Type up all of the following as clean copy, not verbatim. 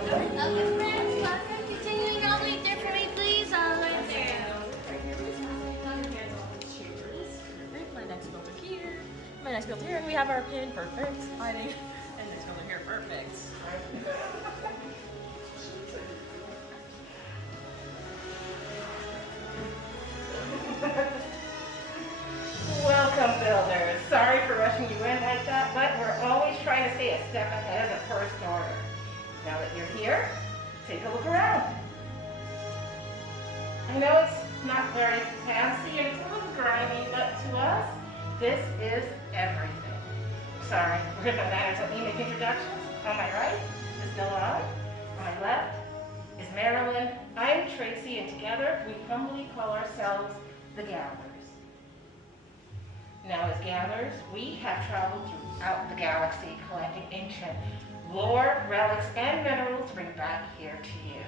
Okay, friends, welcome. Continuing on, wait there for me, please. Right there. My next filter here. My next filter here, and we have our pin. Perfect. Hiding. And next filter here. Perfect. Welcome, builders. Sorry for rushing you in like that, but we're always trying to stay a step ahead of the first order. Now that you're here, take a look around. I know it's not very fancy and it's a little grimy, but to us, this is everything. Sorry, we're gonna matters let me make introductions. On my right is Dylan. On my left is Marilyn. I'm Tracy, and together we humbly call ourselves the Gatherers. Now, as gatherers, we have traveled throughout the galaxy collecting ancient lore, relics, and minerals to bring back here to you.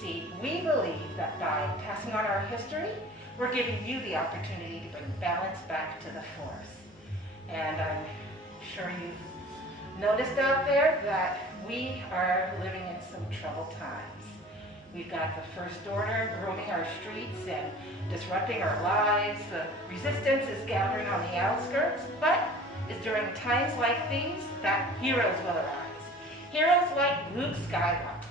See, we believe that by passing on our history, we're giving you the opportunity to bring balance back to the Force. And I'm sure you've noticed out there that we are living in some troubled times. We've got the First Order roaming our streets and disrupting our lives. The resistance is gathering on the outskirts, but it's during times like these that heroes will arise. Heroes like Luke Skywalker.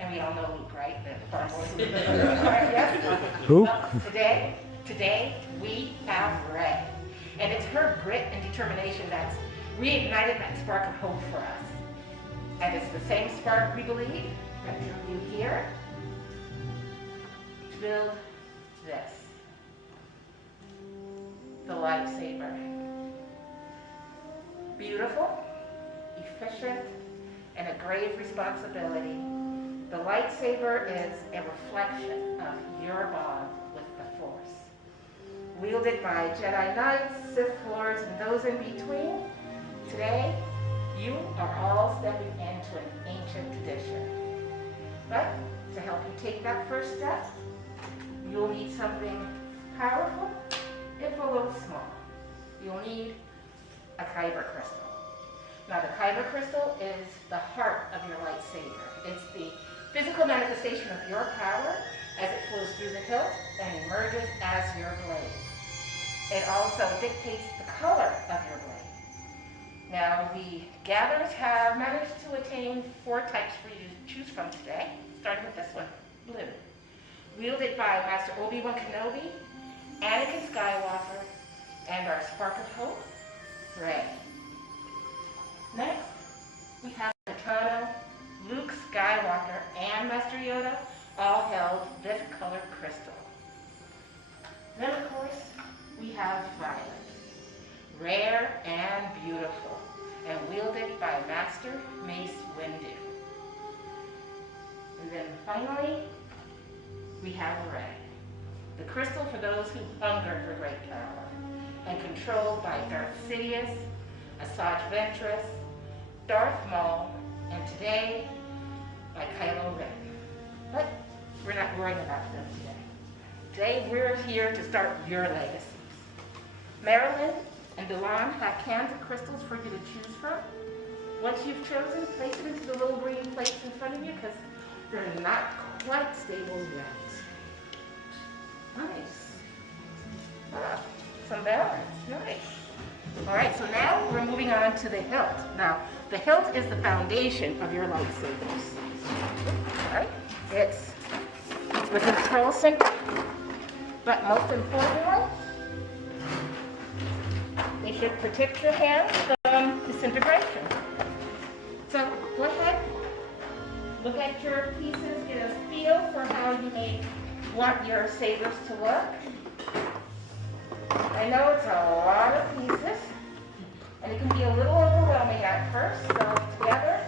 And we all know Luke, right? The farm boy who yes? Who? Well, today we have Rey. And it's her grit and determination that's reignited that spark of hope for us. And it's the same spark, we believe, that drew you here to build this, the lightsaber. Beautiful, efficient, and a grave responsibility. The lightsaber is a reflection of your bond with the Force. Wielded by Jedi Knights, Sith Lords, and those in between, today you are all stepping into an ancient tradition. But to help you take that first step, you'll need something powerful, if a little small. You'll need a kyber crystal. Now, the kyber crystal is the heart of your lightsaber. It's the physical manifestation of your power as it flows through the hilt and emerges as your blade. It also dictates the color of your blade. Now, we gatherers have managed to attain 4 types for you to choose from today, starting with this one, blue. Wielded by Master Obi-Wan Kenobi, Anakin Skywalker, and our spark of hope, Rey. Next, we have Kitano, Luke Skywalker, and Master Yoda all held this colored crystal. Then, of course, we have violet, rare and beautiful, and wielded by Master Mace Windu. And then finally, we have Rey, the crystal for those who hunger for great power, and controlled by Darth Sidious, Asajj Ventress, Darth Maul, and today, by Kylo Ren. But we're not worrying about them today. Today, we're here to start your legacies. Marilyn and Dylan have cans of crystals for you to choose from. Once you've chosen, place it into the little green plates in front of you because they're not quite stable yet. Nice. Ah, some balance. Nice. All right, so now we're moving on to the hilt. Now, the hilt is the foundation of your lightsabers. All right, it's with a pearl center, but most importantly, they should protect your hands from disintegration. So go ahead, look at your pieces, get a feel for how you may want your sabers to look. I know it's a lot of pieces, and it can be a little overwhelming at first, so together,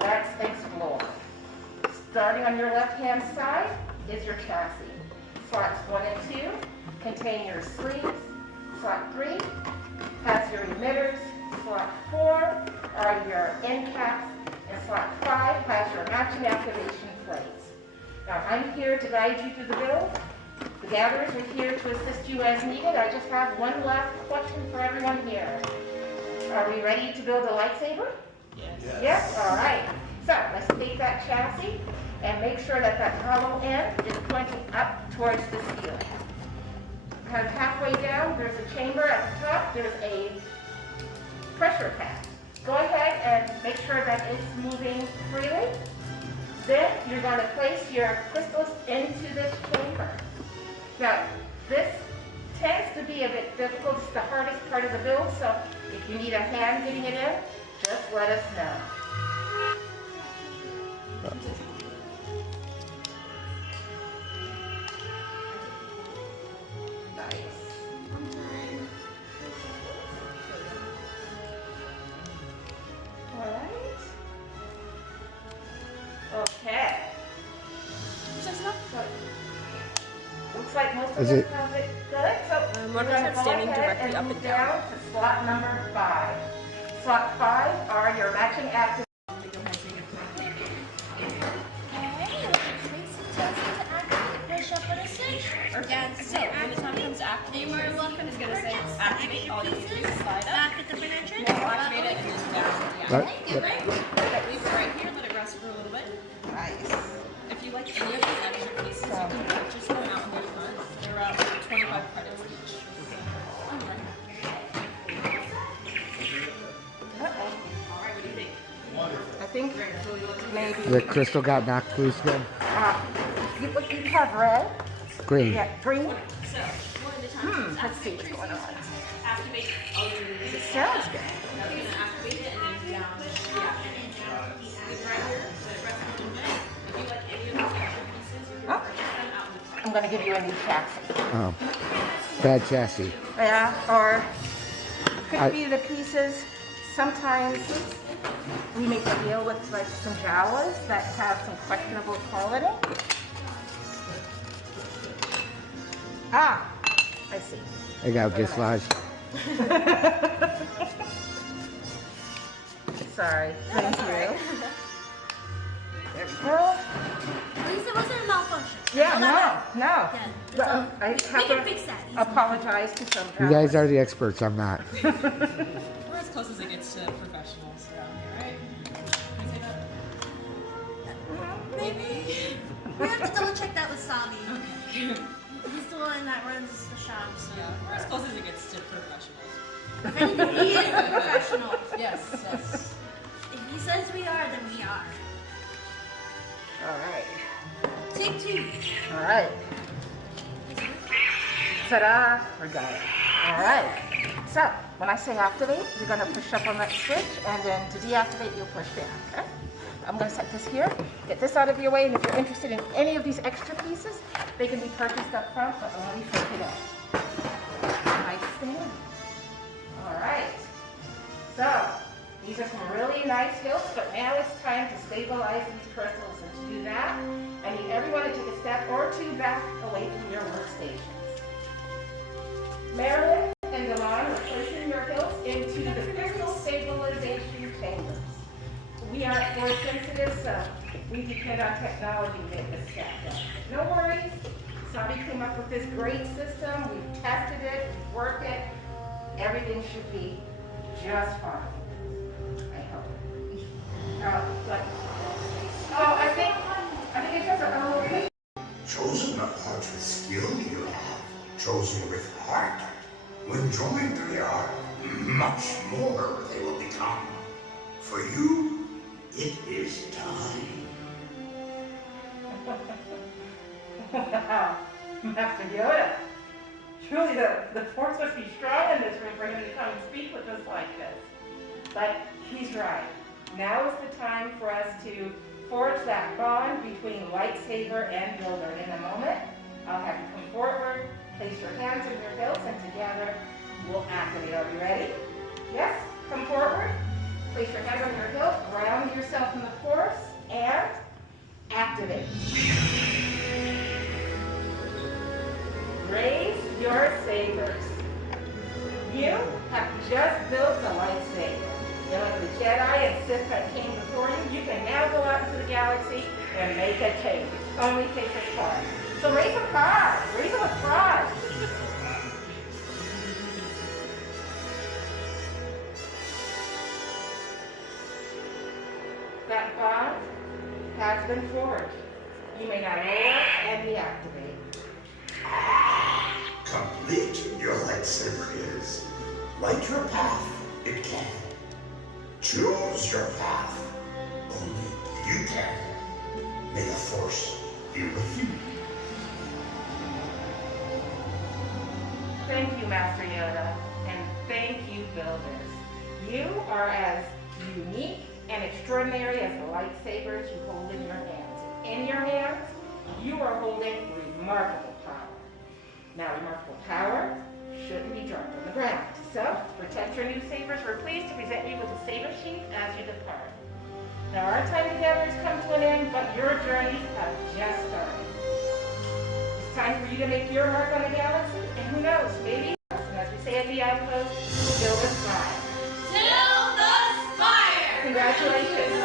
let's explore. Starting on your left-hand side is your chassis. Slots 1 and 2 contain your sleeves. Slot 3 has your emitters. Slot 4 are your end caps, and slot 5 has your matching activation plates. Now, I'm here to guide you through the build. The gatherers are here to assist you as needed. I just have one last question for everyone here. Are we ready to build a lightsaber? Yes. Yes? All right. that chassis and make sure that that hollow end is pointing up towards the ceiling. Kind of halfway down, there's a chamber at the top, there's a pressure pad. Go ahead and make sure that it's moving freely. Then you're going to place your crystals into this chamber. Now, this tends to be a bit difficult. It's the hardest part of the build, so if you need a hand getting it in, just let us know. Nice. All right. Okay. Looks like most of us have it good. So We're going to standing directly up and down. To slot number 5. Slot 5 are your matching active. So when the time comes to activate, it's going to say activate. All you need to do is slide up. Back at the different entrance. Activate it and then down. Yeah. Right? Yep. Leave it right here, let it rest for a little bit. Nice. If you like any of these extra pieces, you can purchase them out in the front. They're about 25 credits each. Alright, what do you think? I think maybe The crystal got knocked loose again. you have red. Green. Yeah, green. So, one at a time. Let's see what's going on. Activate all your It sounds good. Now you're going to activate it and then down. Yeah. Leave it right here. Let it rest a little bit. If you like any of these extra pieces, you can purchase them out in the front. I'm going to give you a new chassis. Oh. Bad chassis. Yeah, or could I- be the pieces. Sometimes we make a deal with like some Jawas that have some questionable quality. Ah, I see. I got dislodged. Sorry. Thank you. There we go. At least it wasn't a malfunction. Yeah, no. Yeah. But, I We have can to fix that. apologize to some You guys are the experts, I'm not. We're as close as it gets to professionals around here, right? Can you say that? Maybe. We have to double check that with Savi. Okay. He's the one that runs the shop. So. Yeah, we're as close as it gets to professionals. If anything, he is a professional. Yes, yes. If he says we are, then we are. All right. Take 2. All right. Ta-da! We got it. All right. So when I say activate, you're going to push up on that switch, and then to deactivate, you'll push down. Okay? I'm going to set this here, get this out of your way, and if you're interested in any of these extra pieces, they can be purchased up front, but only for today. Nice stand. All right. So these are some really nice hilts, but now it's time to stabilize these crystals. And to do that, I need everyone to take a step or 2 back away from your workstations. Marilyn and Delon are placing your hilts into the crystal stabilization chambers. We are force sensitive, so we depend on technology to get this step done. No worries. Savi came up with this great system. We've tested it, we've worked it. Everything should be just fine. I hope. I think it does a little bit. Chosen not with skill you have, chosen with heart. When joined they are, much more they will become. For you, it is time. Master Yoda. Truly the force must be strong in this room for him to come and speak with us like this. But he's right. Now is the time for us to forge that bond between lightsaber and builder. In a moment, I'll have you come forward, place your hands in your hilts, and together we'll activate. Are you ready? Yes? Come forward. Place your hands on your hilt, ground yourself in the force, and activate. Raise your sabers. You have just built a lightsaber. And like the Jedi and Sith that came before you, you can now go out into the galaxy and make a change. It only takes a spark. So raise them high. Raise them with pride. That bond has been forged. You may now lower and deactivate. Complete your lightsaber is. Light your path, it can. Choose your path, only you can. May the Force be with you. Thank you, Master Yoda, and thank you, builders. You are as unique and extraordinary as the lightsabers you hold in your hands. In your hands, you are holding remarkable power. Now, remarkable power shouldn't be dropped on the ground. So, to protect your new sabers, we're pleased to present you with a saber sheath as you depart. Now, our time together has come to an end, but your journeys have just started. It's time for you to make your mark on the galaxy, and who knows, maybe, and as we say at the outpost, build a spire. Till the spire! Congratulations.